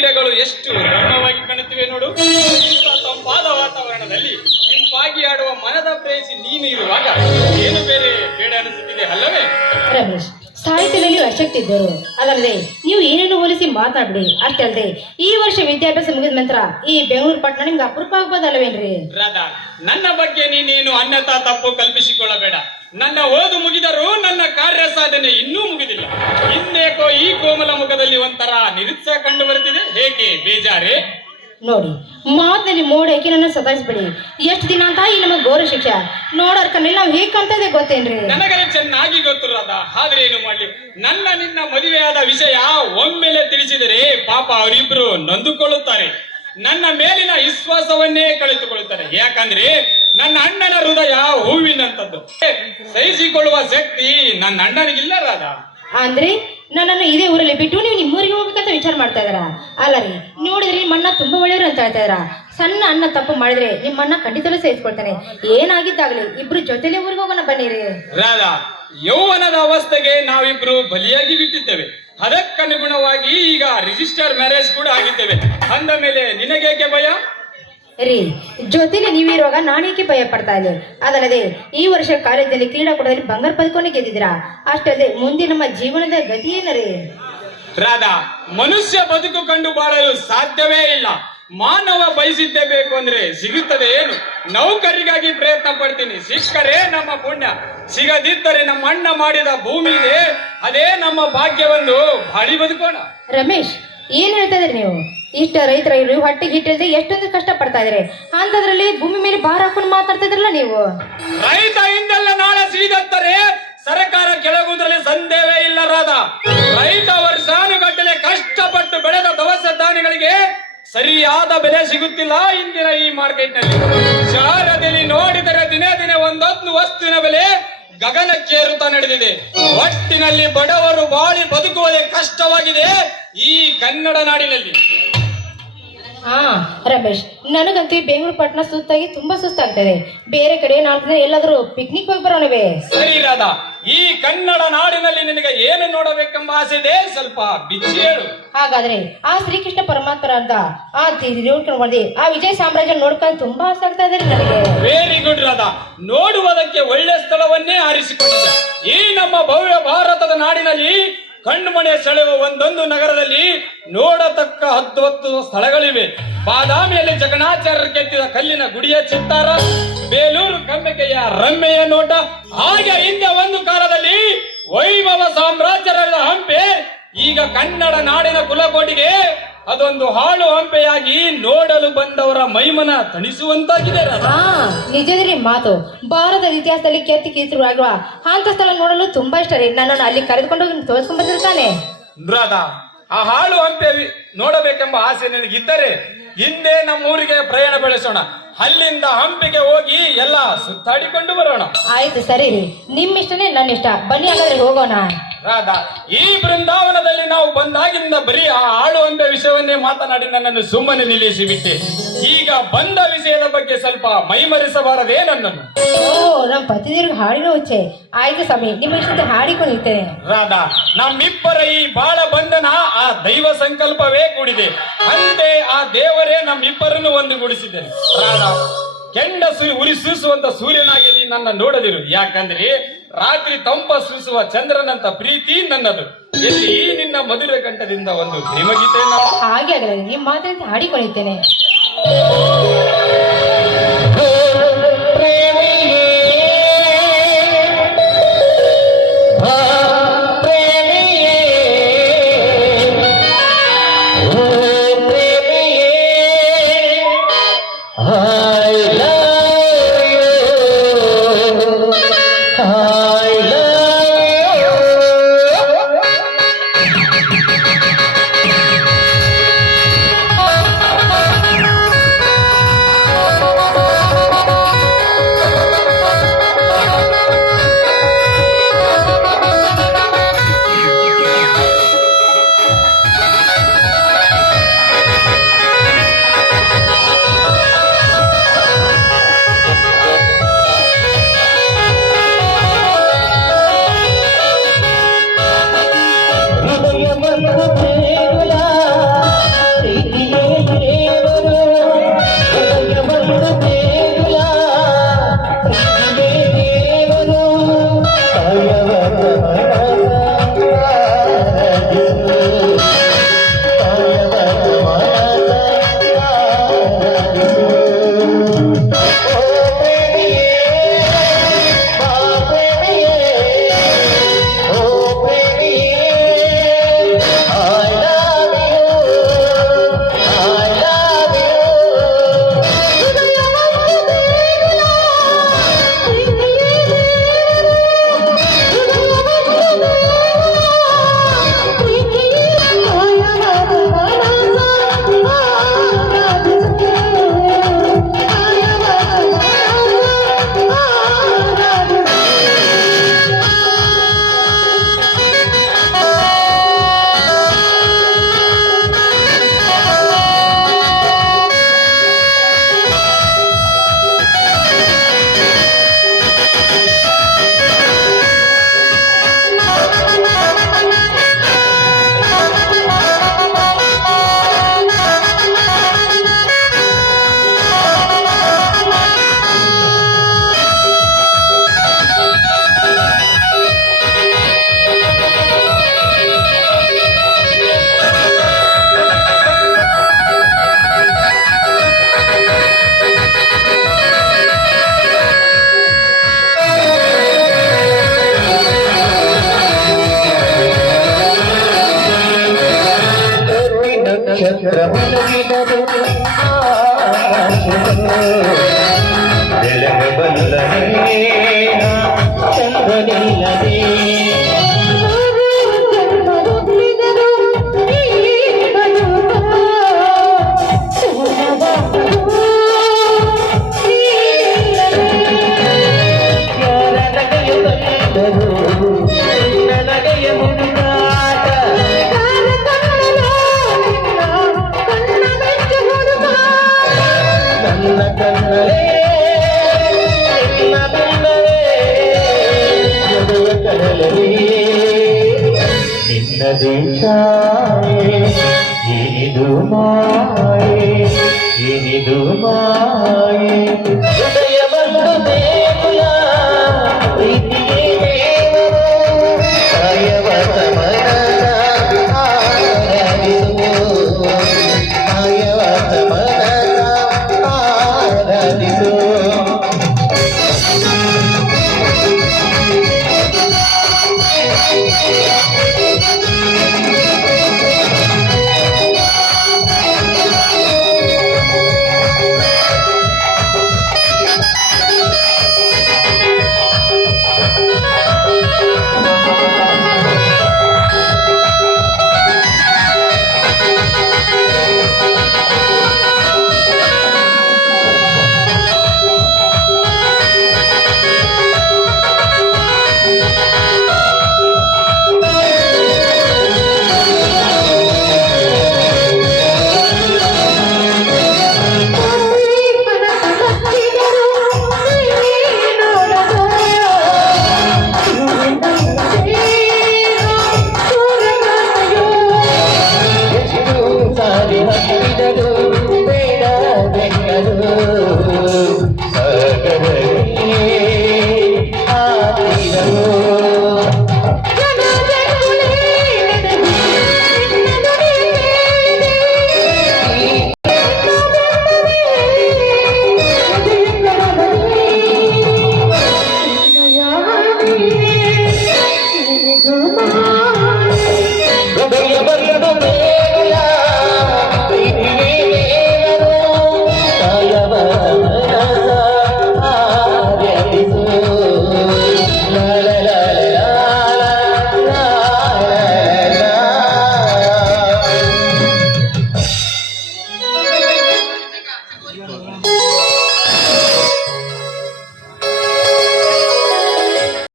ಗಿಡಗಳು ಎಷ್ಟು ರಮ್ಯವಾಗಿ ಕಾಣುತ್ತಿವೆ ನೋಡು. ಇಂಥ ತಂಪಾದ ವಾತಾವರಣದಲ್ಲಿ ಇಂಪಾಗಿ ಆಡುವ ಮನದ ಪ್ರೇಯಸಿ ನೀನು ಇರುವಾಗ ಏನು ಬೇರೆ ಬೇಡ ಅನಿಸುತ್ತಿದೆ ಅಲ್ಲವೇ? ರಮೇಶ್, ಸಾಹಿತ್ಯದಲ್ಲಿ ಆಸಕ್ತಿ ಇದ್ದರು, ಅದಲ್ಲದೆ ನೀವು ಏನೇನು ಹೋಲಿಸಿ ಮಾತಾಡ್ಬಿಡಿ. ಅಷ್ಟೇ ಅಲ್ಲದೆ ಈ ವರ್ಷ ವಿದ್ಯಾಭ್ಯಾಸ ಮುಗಿದ ನಂತರ ಈ ಬೆಂಗಳೂರು ಪಟ್ಟಣ ನಿಮ್ಗೆ ಅಪರೂಪ ಆಗ್ಬೋದಲ್ಲವೇನ್ರಿ? ರಾಧಾ, ನನ್ನ ಬಗ್ಗೆ ನೀನೇನು ಅನ್ಯತಾ ತಪ್ಪು ಕಲ್ಪಿಸಿಕೊಳ್ಳಬೇಡ. ನನ್ನ ಓದು ಮುಗಿದರೂ ನನ್ನ ಕಾರ್ಯ ಸಾಧನೆ ಇನ್ನೂ ಮುಗಿದಿಲ್ಲ. ಇನ್ನೇಕೋ ಈ ಕೋಮಲ ಮುಖದಲ್ಲಿ ಒಂಥರ ನಿರುತ್ಸಾಹ ಕಂಡು ಬರುತ್ತಿದೆ. ಹೇಗೆ ಬೇಜಾರೇ? ನೋಡಿ, ಮಾತಿನಲ್ಲಿ ಮೋಡಕ್ಕೆ ನನ್ನ ಸತಾಯಿಸ್ಬಿಡಿ. ಎಷ್ಟು ದಿನ ಅಂತ ಈ ನಮಗೆ ಗೌರವ ಶಿಕ್ಷೆ ನೋಡೋರ್ ಕಣ್ಣಲ್ಲಿ ನಾವು ಹೇಗೆ ಕಾಣ್ತಾ ಇದೆ ಗೊತ್ತೇನ್ರಿ? ನನಗೆ ಚೆನ್ನಾಗಿ ಗೊತ್ತು ರಾಧಾ, ಆದ್ರೆ ಏನು ಮಾಡ್ಲಿ, ನಿನ್ನ ಮದುವೆಯಾದ ವಿಷಯ ಒಮ್ಮೆಲೆ ತಿಳಿಸಿದರೆ ಪಾಪ ಅವರಿಬ್ರು ನೊಂದುಕೊಳ್ಳುತ್ತಾರೆ. ನನ್ನ ಮೇಲಿನ ವಿಶ್ವಾಸವನ್ನೇ ಕಳೆದುಕೊಳ್ಳುತ್ತಾರೆ. ಯಾಕಂದ್ರೆ ನನ್ನ ಅಣ್ಣನ ಹೃದಯ ಹೂವಿನಂತದ್ದು. ಸಹಿಸಿಕೊಳ್ಳುವ ಶಕ್ತಿ ನನ್ನ ಅಣ್ಣನಿಗಿಲ್ಲ ರಾಧಾ. ಅಂದ್ರೆ ನನ್ನನ್ನು ಇದೇ ಊರಲ್ಲಿ ಬಿಟ್ಟು ನೀವು ನಿಮ್ಮೂರಿಗೆ ಹೋಗ್ಬೇಕಂತ ವಿಚಾರ ಮಾಡ್ತಾ ಇದಾರ? ಅಲ್ಲ ರೀ, ನೋಡಿದ್ರಿ ನಿಮ್ಮ ಅಣ್ಣ ತುಂಬಾ ಒಳ್ಳೆಯವರು ಅಂತ ಹೇಳ್ತಾ ಇದಾರ. ಸಣ್ಣ ಅಣ್ಣ ತಪ್ಪು ಮಾಡಿದ್ರೆ ನಿಮ್ಮ ಅಣ್ಣ ಖಂಡಿತಲೂ ಸಹಿಸ್ಕೊಳ್ತಾನೆ. ಏನಾಗಿದ್ದಾಗಲಿ ಇಬ್ರು ಜೊತೆಲೆ ಊರಿಗೆ ಹೋಗೋಣ ಬನ್ನಿರಿ. ರಾಧಾ, ಯೌವನದ ಅವಸ್ಥೆಗೆ ನಾವಿಬ್ರು ಬಲಿಯಾಗಿ ಬಿಟ್ಟಿದ್ದೇವೆ. ಅದಕ್ಕನುಗುಣವಾಗಿ ಈಗ ರಿಜಿಸ್ಟರ್ ಮ್ಯಾರೇಜ್ ಕೂಡ ಆಗಿದ್ದೇವೆ. ಅಂದ ಮೇಲೆ ನಿನಗೇಕೆ ಭಯ? ರೀ, ಜೊತೆಲಿ ನೀವಿರುವಾಗ ನಾನೇಕೆ ಭಯ ಪಡ್ತಾ ಇದ್ದೆ? ಅದಲ್ಲದೆ ಈ ವರ್ಷ ಕಾಲೇಜಲ್ಲಿ ಕ್ರೀಡಾಕೂಟದಲ್ಲಿ ಬಂಗಾರ ಪದಕವನ್ನು ಗೆದ್ದಿದ್ದೀರಾ. ಅಷ್ಟಲ್ಲದೆ ಮುಂದೆ ನಮ್ಮ ಜೀವನದ ಗತಿ ಏನರಿ? ರಾಧಾ, ಮನುಷ್ಯ ಬದುಕು ಕಂಡು ಬಾಳಲು ಸಾಧ್ಯವೇ ಇಲ್ಲ. ಮಾನವ ಬಯಸಿದ್ದೇ ಬೇಕು ಅಂದ್ರೆ ಸಿಗುತ್ತದೆ ಏನು? ನೌಕರಿಗಾಗಿ ಪ್ರಯತ್ನ ಪಡ್ತೀನಿ, ಸಿಕ್ಕರೆ ನಮ್ಮ ಪುಣ್ಯ, ಸಿಗದಿದ್ದರೆ ನಮ್ಮ ಅಣ್ಣ ಮಾಡಿದ ಭೂಮಿ ಇದೆ, ಅದೇ ನಮ್ಮ ಭಾಗ್ಯವನ್ನು ಬಾಳಿ ಬದುಕೋಣ. ರಮೇಶ್, ಏನ್ ಹೇಳ್ತಾ ಇದ್ರಿ ನೀವು? ಇಷ್ಟ ರೈತರ ಹೊಟ್ಟೆಗೆ ಹಿಟ್ಟಿಲ್ದೆ ಎಷ್ಟೊಂದು ಕಷ್ಟ ಪಡ್ತಾ ಇದ್ರೆ ಅಂತದ್ರಲ್ಲಿ ಭೂಮಿ ಮೇಲೆ ಭಾರ ಹಾಕೊಂಡು ಮಾತಾಡ್ತಾ ಇದ್ರಲ್ಲ ನೀವು. ರೈತ ಹಿಂದೆಲ್ಲ ನಾಳೆ ಸಿಗತ್ತಾರೆ, ಸರ್ಕಾರ ಕೆಳಗುವುದರಲ್ಲಿ ಸಂದೇಹವೇ ಇಲ್ಲ ರಾಧಾ. ರೈತ ವರ್ಷಾನುಗಟ್ಟಲೆ ಕಷ್ಟಪಟ್ಟು ಬೆಳೆದ ದವಸ ಧಾನ್ಯಗಳಿಗೆ ಸರಿಯಾದ ಬೆಲೆ ಸಿಗುತ್ತಿಲ್ಲ ಇಂದಿನ ಈ ಮಾರ್ಕೆಟ್ ನಲ್ಲಿ. ಶಾರದಲ್ಲಿ ನೋಡಿದರೆ ದಿನೇ ದಿನೇ ಒಂದೊಂದು ವಸ್ತುವಿನ ಬೆಲೆ ಗಗನಕ್ಕೇರುತ್ತಾ ನಡೆದಿದೆ. ಒಟ್ಟಿನಲ್ಲಿ ಬಡವರು ಬಾಳಿ ಬದುಕುವುದೇ ಕಷ್ಟವಾಗಿದೆ ಈ ಕನ್ನಡ ನಾಡಿನಲ್ಲಿ. ಹಾ ರಮೇಶ್, ನನಗಂತೂ ಬೆಂಗಳೂರು ಪಟ್ಟಣ ಸುಸ್ತಾಗಿ ತುಂಬಾ ಸುಸ್ತಾಗ್ತಾ ಇದೆ. ಬೇರೆ ಕಡೆ ನಾಲ್ಕು ಎಲ್ಲಾದ್ರೂ ಪಿಕ್ನಿಕ್ ಹೋಗಿ ಬರೋಣವೇ? ಸರಿ ರಾಧಾ, ಈ ಕನ್ನಡ ನಾಡಿನಲ್ಲಿ ನಿನಗೆ ಏನು ನೋಡಬೇಕೆಂಬ ಆಸೆ ಇದೆ, ಸ್ವಲ್ಪ ಬಿಚ್ಚಿ ಹೇಳು. ಹಾಗಾದ್ರೆ ಆ ಶ್ರೀಕೃಷ್ಣ ಪರಮಾತ್ಮರ ಅಂತ ಆ ನೋಡ್ಕೊಂಡು ಆ ವಿಜಯ ಸಾಮ್ರಾಜ್ಯ ನೋಡ್ಕೊಂಡು ತುಂಬಾ ಆಸೆ ಆಗ್ತಾ ಇದೆ ನನಗೆ. ವೆರಿ ಗುಡ್ ರಾಧಾ, ನೋಡುವುದಕ್ಕೆ ಒಳ್ಳೆ ಸ್ಥಳವನ್ನೇ ಆರಿಸಿಕೊಂಡಿದೆ. ಈ ನಮ್ಮ ಭವ್ಯ ಭಾರತದ ನಾಡಿನಲ್ಲಿ ಕಣ್ಣುಮಣೆ ಸೆಳೆಯುವ ಒಂದೊಂದು ನಗರದಲ್ಲಿ ನೋಡತಕ್ಕ 10 ಸ್ಥಳಗಳಿವೆ. ಬಾದಾಮಿಯಲ್ಲಿ ಜಗನ್ನಾಚಾರ್ಯರು ಕೆತ್ತಿದ ಕಲ್ಲಿನ ಗುಡಿಯ ಚಿತ್ತಾರ, ಬೇಲೂರು ಕಮ್ಮೆಕೆಯ ರಮ್ಮೆಯ ನೋಟ, ಹಾಗೆ ಹಿಂದೆ ಒಂದು ಕಾಲದಲ್ಲಿ ವೈಭವ ಸಾಮ್ರಾಜ್ಯರ ಹಂಪೆ ಈಗ ಕನ್ನಡ ನಾಡಿನ ಕುಲಕೋಟಿಗೆ ಅದೊಂದು ಹಾಳು ಹಂಪೆಯಾಗಿ ನೋಡಲು ಬಂದವರ ಮೈಮನ ತಣಿಸುವಂತಾಗಿದೆ. ನಿಜದ್ರಿ ಮಾತು. ಭಾರತದ ಇತಿಹಾಸದಲ್ಲಿ ಕೆತ್ತಿ ಕೀರ್ತಿರುವ ಅಂತ ಸ್ಥಳ ನೋಡಲು ತುಂಬಾ ಇಷ್ಟ ರೀ. ನನ್ನನ್ನು ಅಲ್ಲಿ ಕರೆದುಕೊಂಡು ತೋರಿಸ್ಕೊಂಡ್ ಬಂದಿರ್ತಾನೆ. ರಾಧಾ, ಆ ಹಾಳು ಹಂಪೆ ನೋಡಬೇಕೆಂಬ ಆಸೆ ನಿನಗಿದ್ದರೆ ಹಿಂದೆ ನಮ್ಮ ಊರಿಗೆ ಪ್ರಯಾಣ ಬೆಳೆಸೋಣ. ಅಲ್ಲಿಂದ ಹಂಪಿಗೆ ಹೋಗಿ ಎಲ್ಲ ಸುತ್ತಾಡಿಕೊಂಡು ಬರೋಣ. ಆಯ್ತು, ಸರಿ ರೀ, ನಿಮ್ಮಿಷ್ಟನೇ ನನ್ನ ಇಷ್ಟ. ಬನ್ನಿ ಹಾಗಾದ್ರೆ ಹೋಗೋಣ. ರಾಧಾ, ಈ ಬೃಂದಾವನದಲ್ಲಿ ನಾವು ಬಂದಾಗಿಂದ ಬರೀ ಆ ಹಾಳು ಹಂಪೆ ವಿಷಯವನ್ನೇ ಮಾತನಾಡಿ ನನ್ನನ್ನು ಸುಮ್ಮನೆ ನಿಲ್ಲಿಸಿ ಬಿಟ್ಟೆ. ಈಗ ಬಂದ ವಿಷಯದ ಬಗ್ಗೆ ಸ್ವಲ್ಪ ಮೈಮರೆಸಬಾರದೇ ನನ್ನನ್ನು? ನಮ್ಮ ಪತಿದೇವ್ರಿಗೆ ಹಾಡಿನ ಹುಚ್ಚೆ. ಆಯ್ತು ಸ್ವಾಮಿ, ನಿಮ್ಮ ಇಷ್ಟದ ಹಾಡಿಕೊಂಡಿರ್ತೇನೆ. ರಾಧಾ, ನಮ್ಮಿಬ್ಬರ ಈ ಬಾಳ ಬಂಧನ ಆ ದೈವ ಸಂಕಲ್ಪವೇ ಕೂಡಿದೆ. ಅಂತೆ ಆ ದೇವರೇ ನಮ್ಮಿಬ್ಬರನ್ನು ಒಂದುಗೂಡಿಸಿದ್ದೇನೆ. ರಾಧಾ, ಕೆಂಡ ಉರಿ ಸೂಸುವಂತ ಸೂರ್ಯನಾಗಿ ನನ್ನ ನೋಡದಿರು. ಯಾಕಂದ್ರೆ ರಾತ್ರಿ ತಂಪ ಸೂಸುವ ಚಂದ್ರನಂತ ಪ್ರೀತಿ ನನ್ನದು. ಎಲ್ಲಿ ನಿನ್ನ ಮಧುರ ಕಂಠದಿಂದ ಒಂದು ಪ್ರೇಮಗೀತೆ. ಹಾಗೆ ಆಗಲ್ಲ, ನಿಮ್ಮ ಮಾತಂತೆ ಹಾಡಿಕೊಂಡಿರ್ತೇನೆ. ನಕ್ಷತ್ರ ಮಲಗಿದರು ಬೆಳಗಬಲ್ಲನೇ ಚಂದ್ರನಿಲ್ಲದೆ ನನಗೆಯ ಹುಡುಗಾಟ ನನ್ನ ಕಣ್ಣಲೇ ನಿನ್ನ ಬೆನ್ನಲೇ ಜಡುವ ಕಡಲೇ ನಿನ್ನ ದೇಶ ಏನಿದು ಮಾಯೆ ಏನಿದು ಮಾಯೆ